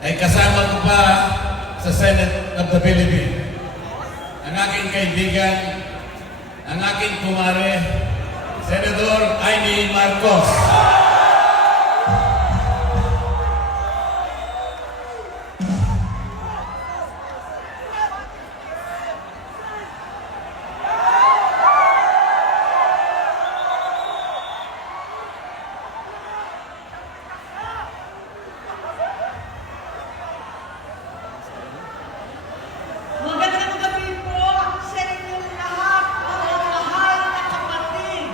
ay kasama ko pa sa Senate of the Philippines. Ang aking kaibigan, ang aking kumare, Senator Amy Marcos. Magandang gabi po sa inyong lahat, mga mahal na kapatid.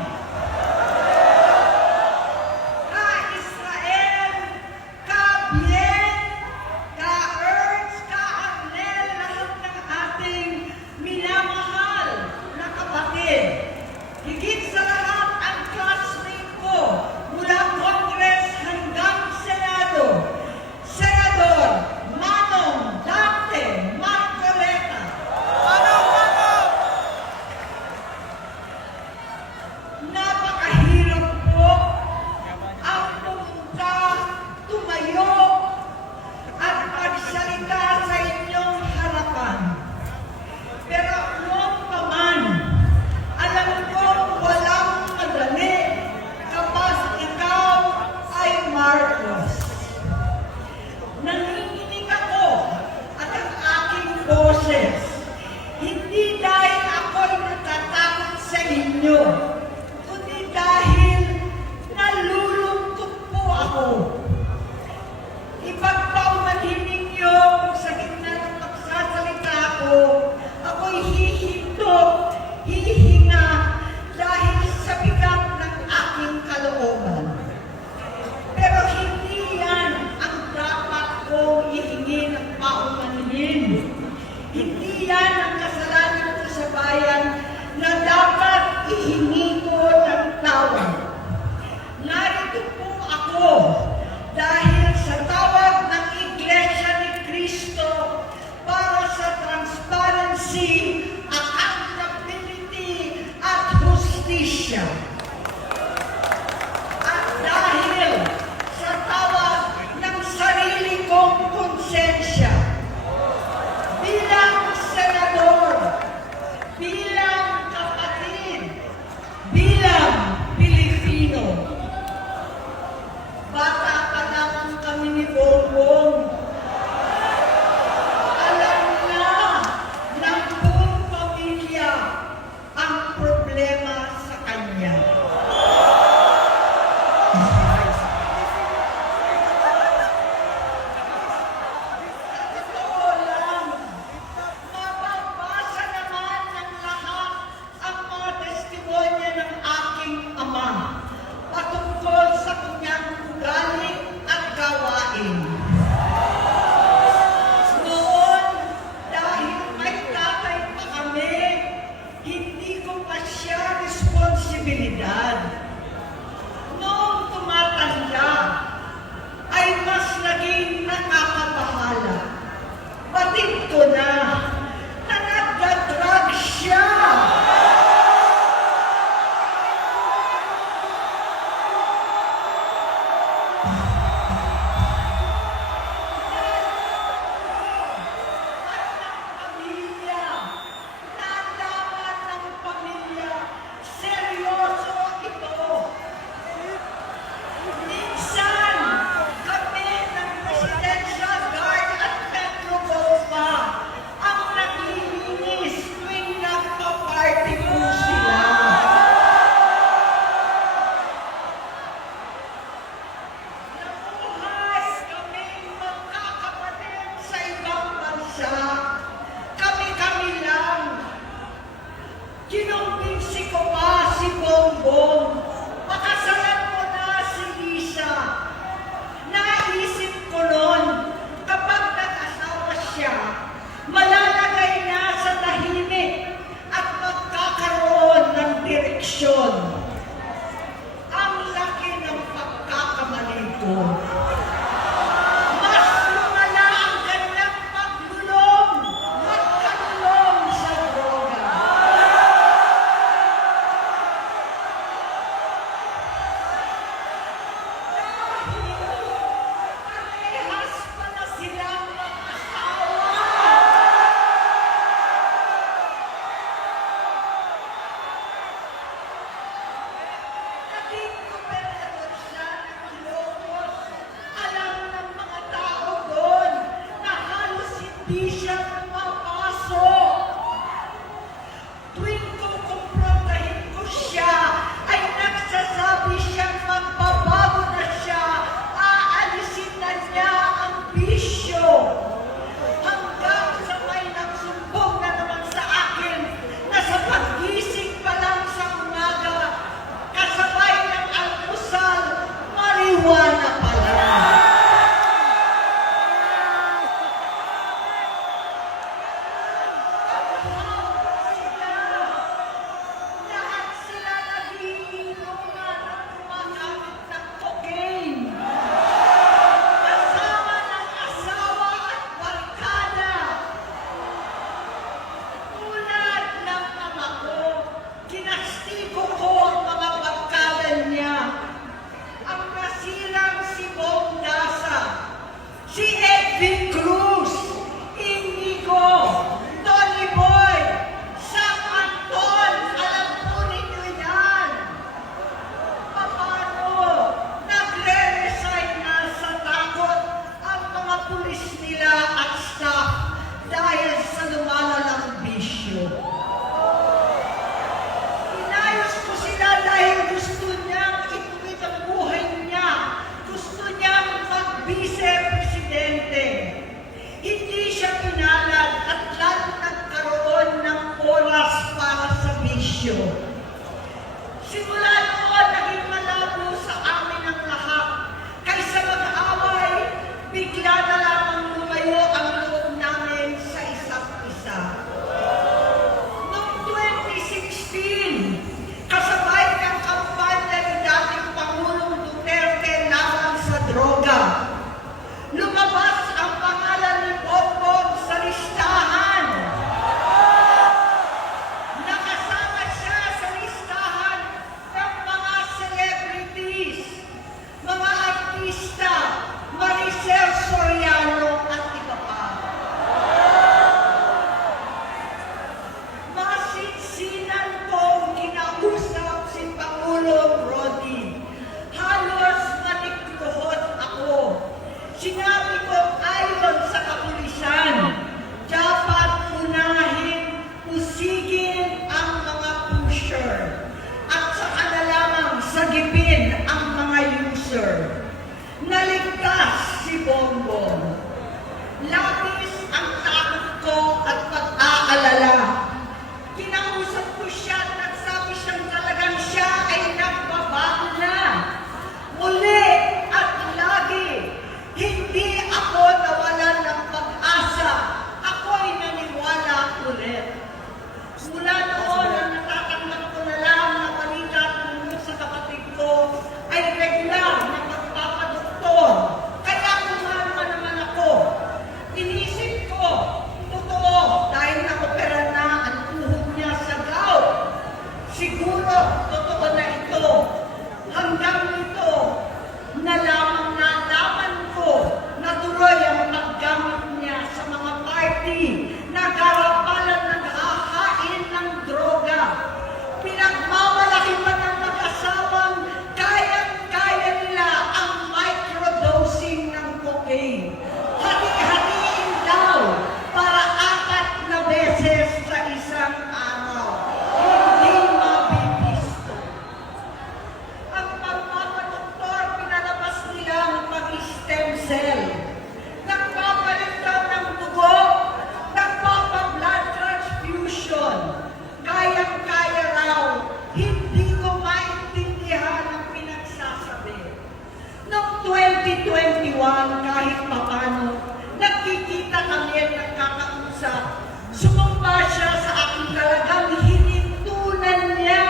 kahit papano, nagkikita kami at nagkakausap. Sumamba siya sa aking talagang hinintunan niya.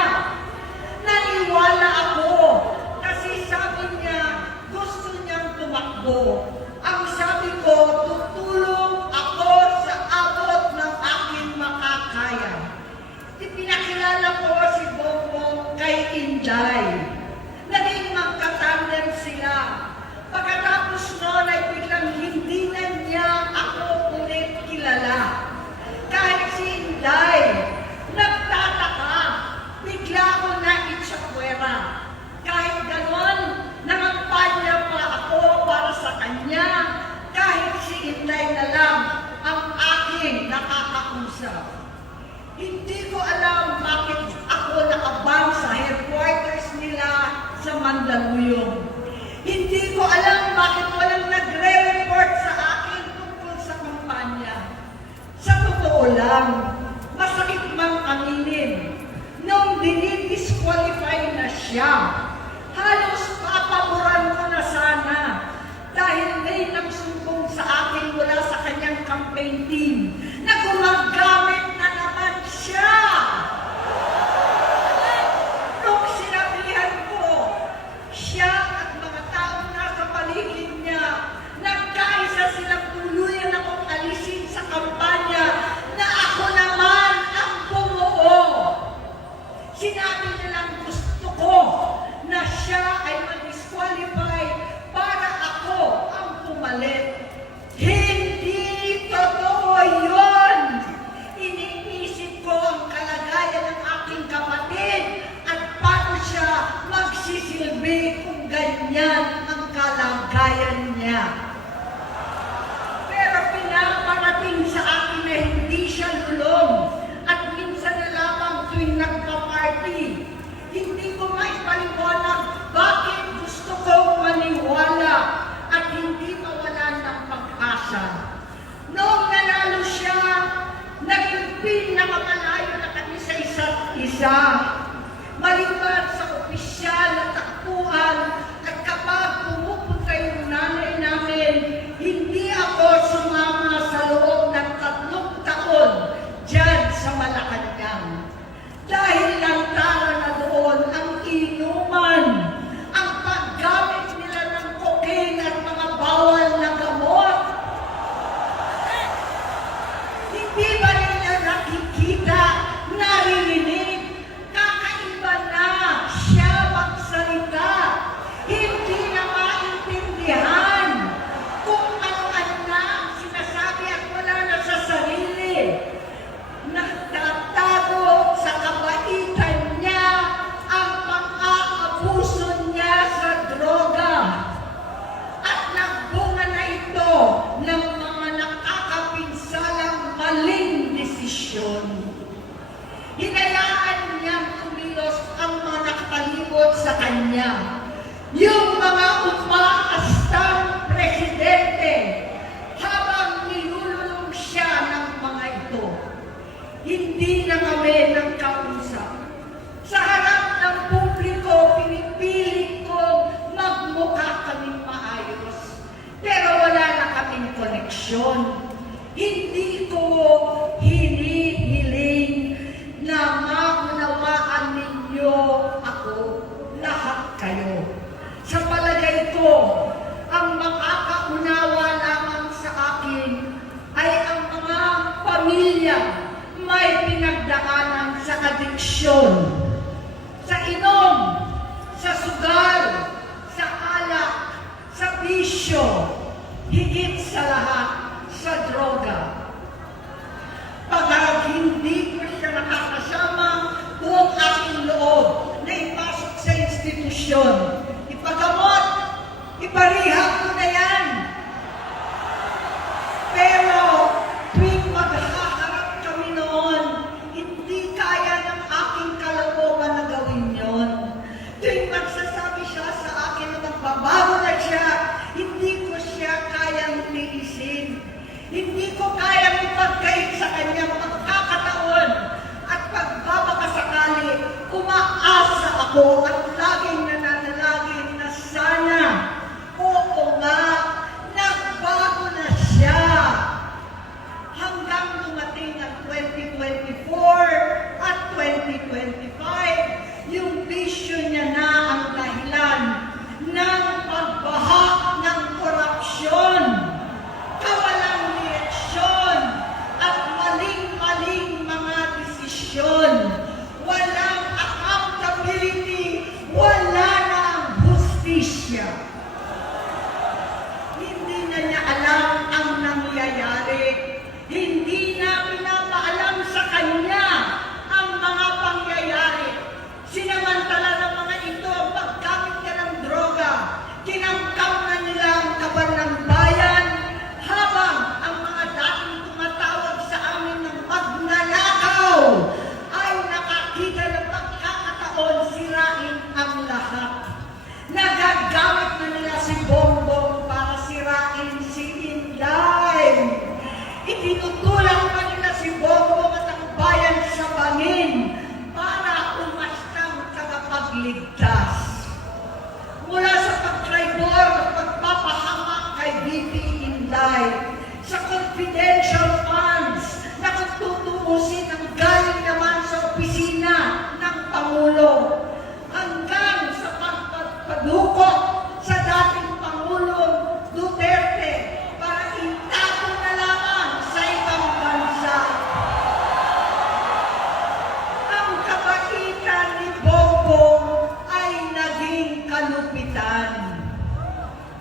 Naniwala ako kasi sabi niya gusto niyang tumakbo. Ang sabi ko, tutulong ako sa abot ng aking makakaya. Ipinakilala ko si Bongbong kay Inday. Naging magkatandem sila. Pagkatapos noon ay biglang hindi na niya ako ulit kilala. Kahit si Inday, nagtataka, bigla ko na itsakwera. Kahit ganon, nangampanya pa ako para sa kanya, kahit si Inday na lang ang aking nakakausap. Hindi ko alam bakit ako nakabang sa headquarters nila sa Mandaluyong. Hindi ko alam bakit walang nagre-report sa akin tungkol sa kampanya. Sa totoo lang, masakit mang aminin, nung dinidisqualify na siya, halos papaboran ko na sana dahil may nagsumbong sa akin mula sa kanyang campaign team na gumagamit na naman siya. Nung sinabihan ko, siya at mga taong nasa paligid niya, nagkaisa silang tuluyan akong alisin sa kampanya na ako naman ang bumuo. Sinabi nilang gusto ko na siya ay mag-disqualify para ako ang pumalit. Hindi totoo yun! Iniisip ko ang kalagayan ng aking kapatid at paano siya magsisilbi kung ganyan ang kalagayan niya. Pero pinaparating sa akin na hindi siya lulong at minsan na lamang tuwing nagpa-party. Hindi ko maipaliwanag bakit gusto kong maniwala at hindi mawalan ng pag-asa. Noong nanalo siya, naging pinakamalayo na kami sa isa't isa. Maliban sa opisyal na takbuhan at kapag pumupunta yung nanay namin, hindi ako sumama sa loob ng 3 taon dyan sa Malacanang. Dahil lantaran na doon ang inuman, ang paggamit nila ng cocaine at mga bawal na gamot. Hindi ba nila nakikita, naririnig, kakaiba na siya magsalita, hindi na maintindihan kung ano-ano na ang sinasabi at wala na sa sarili. Nagtatago sa kabaitan niya ang pang-aabuso niya sa droga. At nagbunga na ito ng mga nakakapinsalang maling desisyon. Hinayaan niyang kumilos ang mga nakatalibot sa kanya. Yung mga umaastang presidente habang nilululong siya ng mga ito. Hindi na kami nagkausap. Sa harap ng publiko, pinipilit ko magmukha kaming maayos. Pero wala na kaming koneksyon. Hindi ko hinihiling na maunawaan ninyo ako, lahat kayo. Sa palagay ko, ang makakaunawa lamang sa akin ay ang mga pamilya may pinagdaanan sa adiksyon, sa inom, sa sugal, sa alak, sa bisyo, higit sa lahat, sa droga. Pag hindi ko siya nakakasama, buong aking loob na ipasok sa institusyon. Ipagamot, iparihab ko na yan. Pero tuwing maghaharap kami noon, hindi kaya ng aking kalooban na gawin yon. Tuwing magsasabi siya sa akin na magbabago na siya, hindi ko siya kayang tiisin. Hindi ko kayang ipagkait sa kanya pagkakataon at pagbabakasakali, umaasa ako at laging nananalangin na sana, oo nga, Inday, sa confidential funds na kung tutuusin ang galing naman sa opisina ng Pangulo, hanggang sa pagpadukot sa dating Pangulong Duterte para itago na lamang sa ibang bansa. Ang kabaitan ni Bongbong ay naging kalupitan.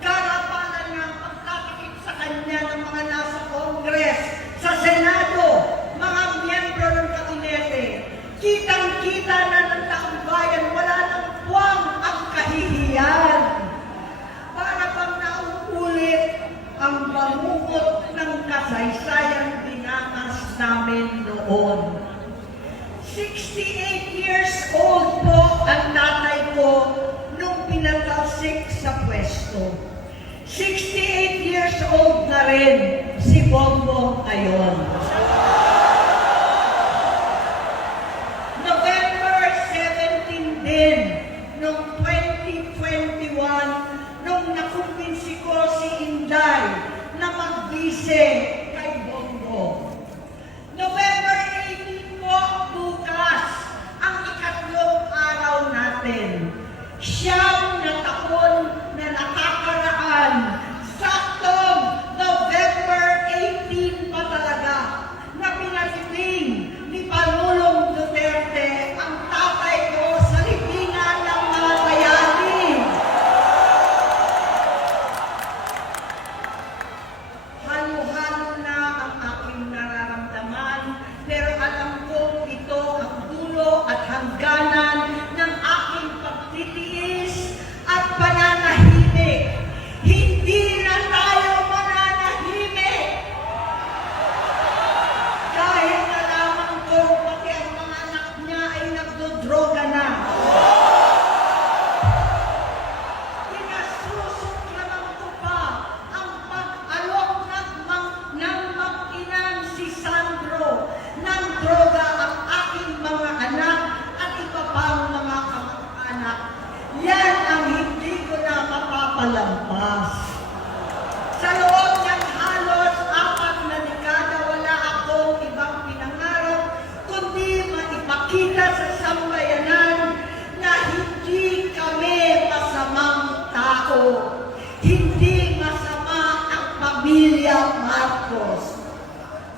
Karapalan ng pagtatakip sa kanya ng mga nasa Congress, sa Senado, mga miyembro ng kabinete. Kitang-kita na ng taong bayan, wala nang puwang ang kahihiyan. Para bang nauulit ang bangungot ng kasaysayan dinanas namin noon. 68 years old po ang tatay ko nung pinatalsik sa pwesto. 68 years old na rin si Bongbong ngayon. November 17 din, noong 2021, nung nakumbinsi ko si Inday na magbise kay Bongbong. November 18 po, bukas, ang ikatlong araw natin. Siyam na taon na nakakaraan, saktong November 18 pa talaga, na pinatiting ni Pangulong Duterte ang tatay ko sa libingan ng mga bayani. Halo-halo na ang aking nararamdaman, pero alam ko ito ang dulo at hangganan ng aking pagtitiis at pananahimik. Hindi na tayo mananahimik! Dahil nalaman ko pati ang mga anak niya ay nagdodroga na. Pinasusuklaman ko pa ang pag-alok ng mag-inang si Sandro ng droga ang aking mga anak at iba pang mga kamag-anak. Yan ang hindi ko na mapapalampas. Sa loob ng halos 4 na dekada, wala akong ibang pinangarap kundi maipakita sa sambayanan na hindi kami masamang tao. Hindi masama ang pamilya Marcos.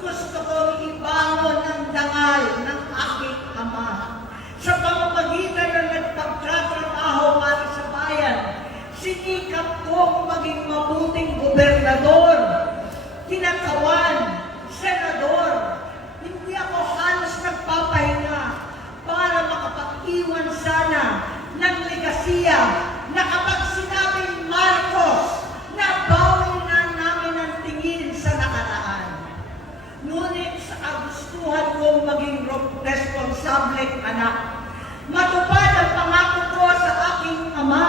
Gusto kong ibangon ang dangal ng aking ama. Sa pamamagitan ng nagpagtatrabaho para sa bayan, sinikap kong maging mabuting gobernador, kinakawan, senador. Hindi ako halos nagpapahinga para makapag-iwan sana ng legasiya na kapag sinabing Marcos, nabawi na namin ang tingin sa nakaraan. Ngunit sa kagustuhan kong maging responsableng anak, matupad ang pangako ko sa aking ama,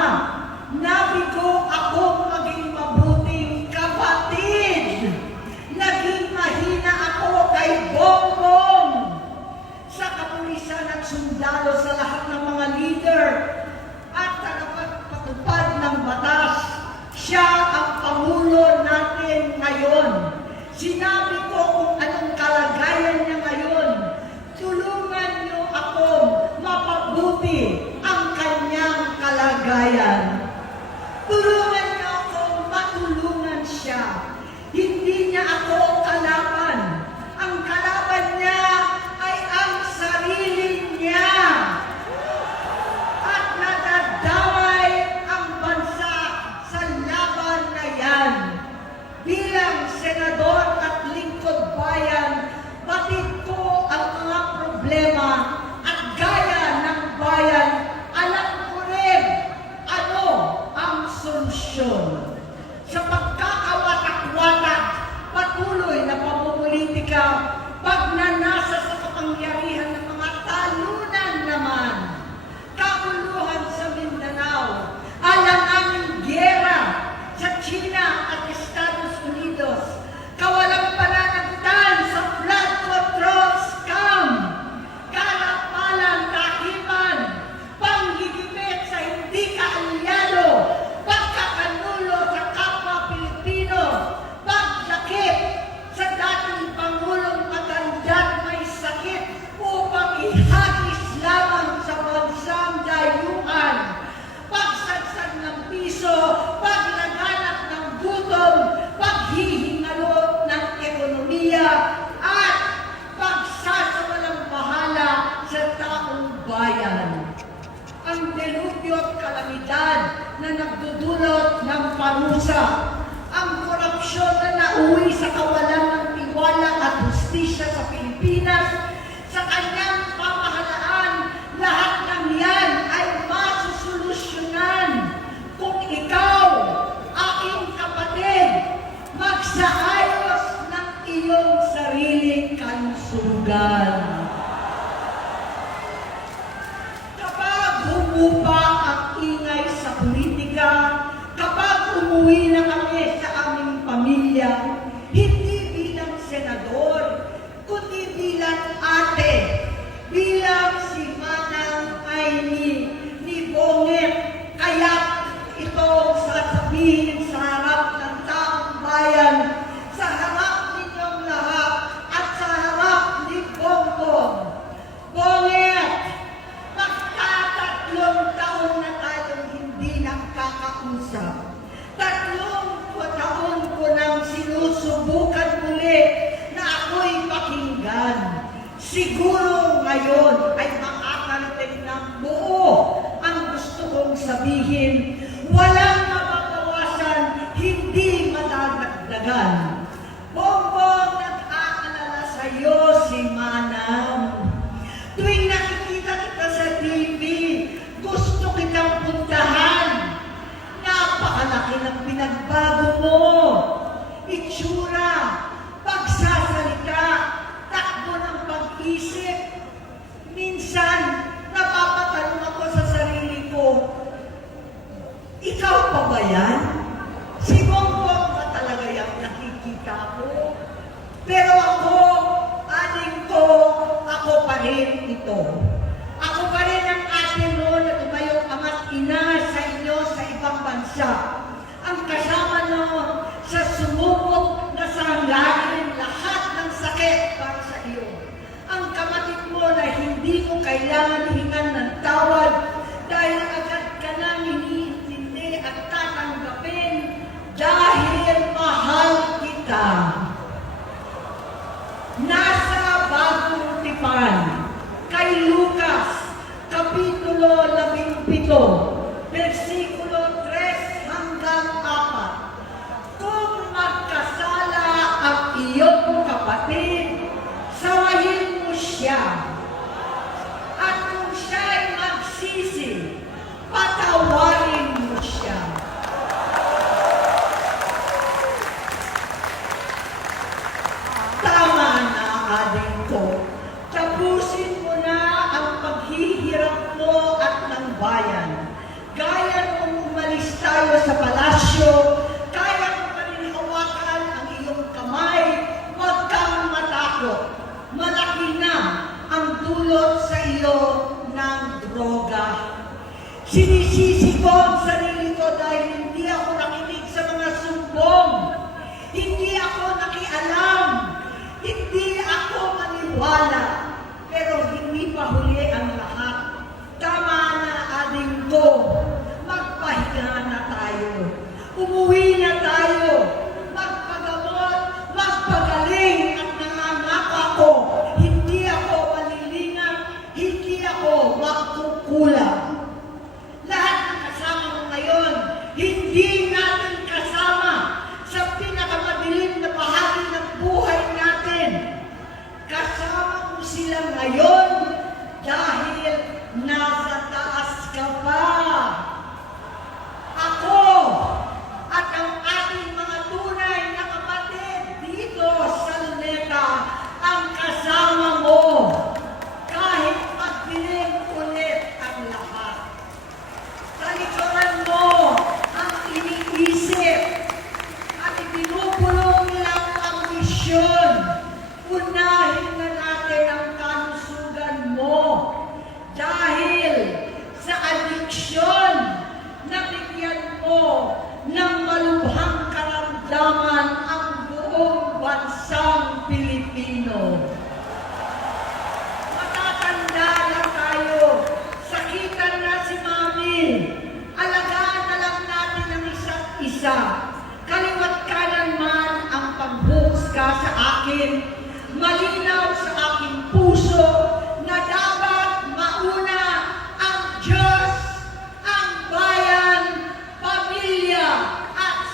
nabigo akong maging mabuting kapatid. Naging mahina ako kay Bongbong sa kapulisan at sundalo, sa lahat ng mga leader at tagapagpatupad ng batas. Siya ang Pangulo natin ngayon. Sinabi ko kung anong kalagayan niya ngayon. Tulungan niyo akong mapabuti ang kanyang kalagayan. Tulungan niyo akong matulungan siya. Hindi niya ako kalaban. Ang kalaban niya ay ang sarili niya. At nadadamay ang bansa sa laban na yan. Bilang senador at lingkod bayan, batid ko ang mga problema at gaya ng bayan, alam ko rin ano ang solusyon. Sa pagkakawatak-watak, patuloy na pamumulitika, pagnanasa sa kapangyarihan ng mga talunan naman, kaguluhan sa Mindanao, alanganing giyera sa China at Estados Unidos, kawalan parusa. Ang korupsyon na nauwi sa kawalan ng tiwala at hustisya sa Pilipinas, sa kanyang pamahalaan, lahat ng yan ay masusolusyonan kung ikaw, aking kapatid, magsaayos ng iyong sariling kalusugan. Kapag humupa ang ingay sa politika, kapag umuwi na kami sa aming pamilya, hindi bilang senador, kundi bilang ate, bilang si Manang Aimee ni Bonget. Kaya ito sasabihin sa harap ng taong bayan, sa harap ninyong lahat, at sa harap ni Bongbong. Bonget, magtatatlong taon na tayong hindi nakakausap. 3 taon ko nang sinusubukan muli na ako'y pakinggan. Siguro ngayon ay makakarating ng buo ang gusto kong sabihin. Walang mababawasan, hindi madadagdagan. Bongbong, nag-aalala sa iyo si Manang. Tuwing nakikita kita sa TV, gusto kitang puntahan. Napakalaki ng pinagbago mo. Itsura, pagsasalita, takbo ng pag-isip. Minsan, napapatanong ako sa sarili ko, ikaw pa ba yan? Si Bongbong ba talaga yung nakikita ko? Pero ako, aling ko, ako pa rin ito. Ako pa rin ang ate mo na tumayong ama't ina sa inyo sa ibang bansa. Ang kasama mo sa sumubok na sanglarin lahat ng sakit para sa iyo. Ang kapatid mo na hindi mo kailangan hingan ng tawad dahil agad ka nang iniintindi at tatanggapin dahil mahal kita. Nasa Bagong Tipan, kay Lucas, Kapitulo 17, versikulo 3 hanggang 4. Kung magkasala ang iyong kapatid, sawayin mo siya. At kung siya'y magsisi, patawarin mo siya. Tama na, adik ko. Tapusin mo na ang paghihirap mo at ng bayan. Gaya nung umalis tayo sa palasyo, kaya mo pa rin hawakan ang iyong kamay, huwag kang matakot. Malaki na ang dulot sa iyo ng droga. Sinisisi ko ang sarili ko dahil hindi ako nakinig sa mga sumbong. Hindi ako nakialam. Hindi ako maniwala. Pero hindi pa huli ang lahat. Tama na, ading ko. Magpahinga na tayo. Umuwi na tayo. Magpagamot, magpagaling at nangangako ako. Hindi ako malilingan, hindi ako magkukulang. Lahat ng kasama mo ngayon, hindi natin kasama sa pinakamadilim na bahagi ng buhay natin. Kasama mo sila ngayon dahil nasa taas ka pa. Ako at ang ating mga tunay na kapatid dito sa Luneta ang kasama mo kahit magdilim ulit ang lahat. Talikuran mo ang iniisip at ibinubulong lang ang misyon. Unahin na natin ang kalusugan mo dahil sa adiksyon nabigyan mo ng malubhang karamdaman ang buong bansang Pilipino. Matatanda na tayo, sakitan na si Mami, alagaan na lang natin ang isa't isa. Kaliwat kanan man ang pagbuhusga sa akin, malinaw sa aking puso na dapat mauna ang Diyos, ang bayan, pamilya at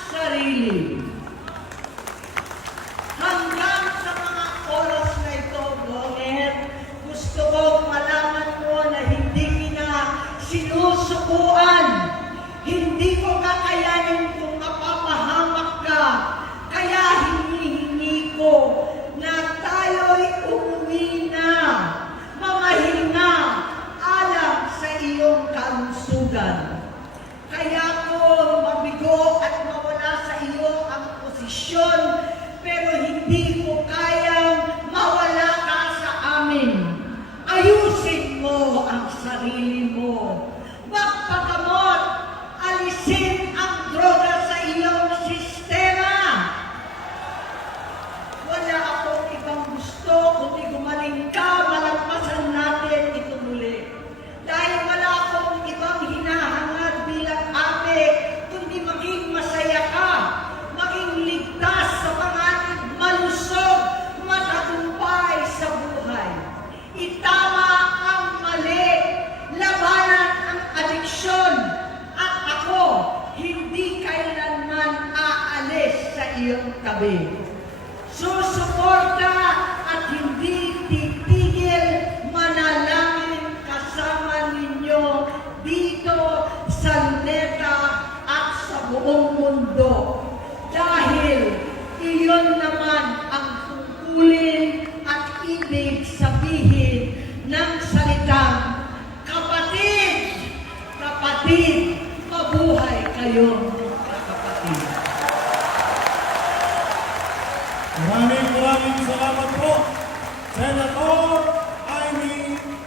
tabi. Susuporta at hindi titigil manalangin kasama ninyo dito sa Luneta at sa buong mundo. Dahil iyon naman ang tungkulin at ibig sabihin ng salitang kapatid, kapatid, mabuhay kayong kapatid. Maraming salamat po, Senator